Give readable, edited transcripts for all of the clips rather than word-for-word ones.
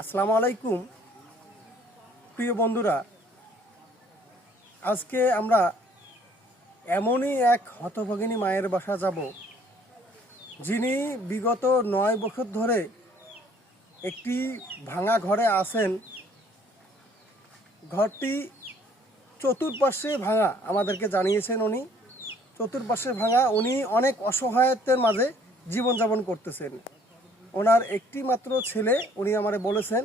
আসসালামু আলাইকুম প্রিয় বন্ধুরা, আজকে আমরা এমনই এক হতভাগিনী মায়ের বাসা যাব, যিনি বিগত 9 বছর ধরে একটি ভাঙা ঘরে আছেন। ঘরটি চতুর্পার্শ্বে ভাঙা, আমাদেরকে জানিয়েছেন উনি চতুর্পার্শ্বে ভাঙা। উনি অনেক অসহায়ত্বের মাঝে জীবনযাপন করতেছেন। ওনার একটি মাত্র ছেলে, উনি আমারে বলেছেন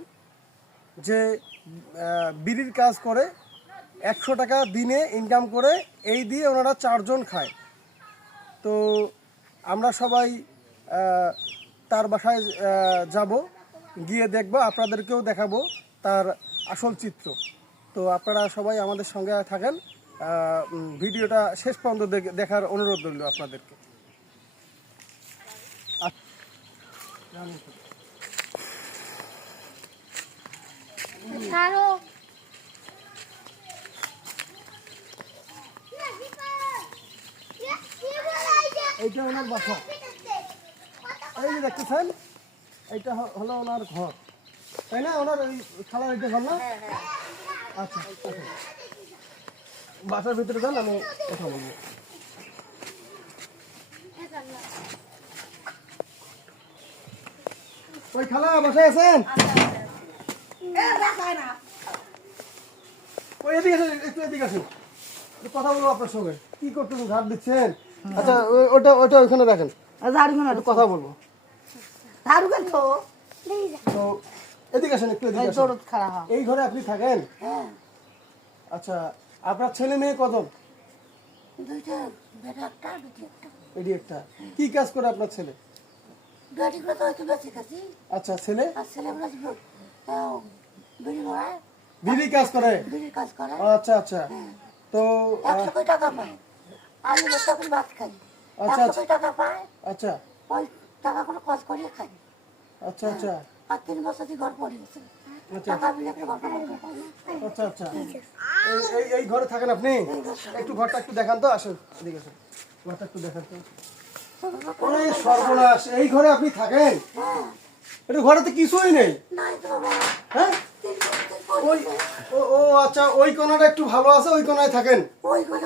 যে বিড়ির কাজ করে, 100 টাকা দিনে ইনকাম করে, এই দিয়ে ওনারা 4 জন খায়। তো আমরা সবাই তার বাসায় যাব, গিয়ে দেখব, আপনাদেরকেও দেখাবো তার আসল চিত্র। তো আপনারা সবাই আমাদের সঙ্গে থাকেন, ভিডিওটা শেষ পর্যন্ত দেখার অনুরোধ রইল আপনাদেরকে। এইটা ওনার বাসা, এই যে দেখতেছেন, এইটা হলো ওনার ঘর, তাই না? ওনার ওই খালার এইটা ঘর না? আচ্ছা, বাসার ভিতরে যান, আমি কথা বলবো। ওই খালা বাসায় আছেন? ওই এদিকে আসেন, একটু এদিকে আসেন, কথা বলবো আপনার সঙ্গে। কি করতেছেন? ঝাড় দিচ্ছেন? আচ্ছা, ওটা ওটা ওইখানে রাখেন, কথা বলবো। তো এদিকে আসেন, একটু এদিকে আসেন। এই ঘরে আপনি থাকেন? আচ্ছা, আপনার ছেলে মেয়ে কত? এটি একটা। কি কাজ করে আপনার ছেলে? আচ্ছা, ছেলে বিড়ি কাজ করে? আচ্ছা আচ্ছা। তো আচ্ছা আচ্ছা আচ্ছা আচ্ছা আচ্ছা আচ্ছা। এই ঘরে থাকেন আপনি? একটু ঘরটা একটু দেখান তো, আসেন এদিকে আসেন, ঘরটা একটু দেখান তো। ওরে সর্বনাশ, এই ঘরে আপনি থাকেন? এটা ঘরে তো কিছুই নেই। হ্যাঁ, ওই ও আচ্ছা, ওই কোণাটা একটু ভালো আছে, ওই কোণায় থাকেন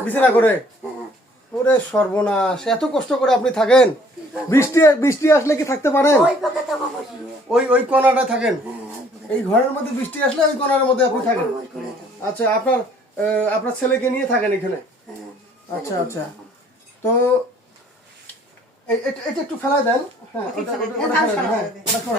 বিছানা করে? ওরে সর্বনাশ, এত কষ্ট করে আপনি থাকেন? বৃষ্টি আসলে কি থাকতে পারেন? ওই ওই কোণাটায় থাকেন? এই ঘরের মধ্যে বৃষ্টি আসলে ওই কোণার মধ্যে আপনি থাকেন? আচ্ছা, আপনার ছেলেকে নিয়ে থাকেন এখানে? আচ্ছা আচ্ছা। তো এটা একটু ফেলা দেন। হ্যাঁ, ওটা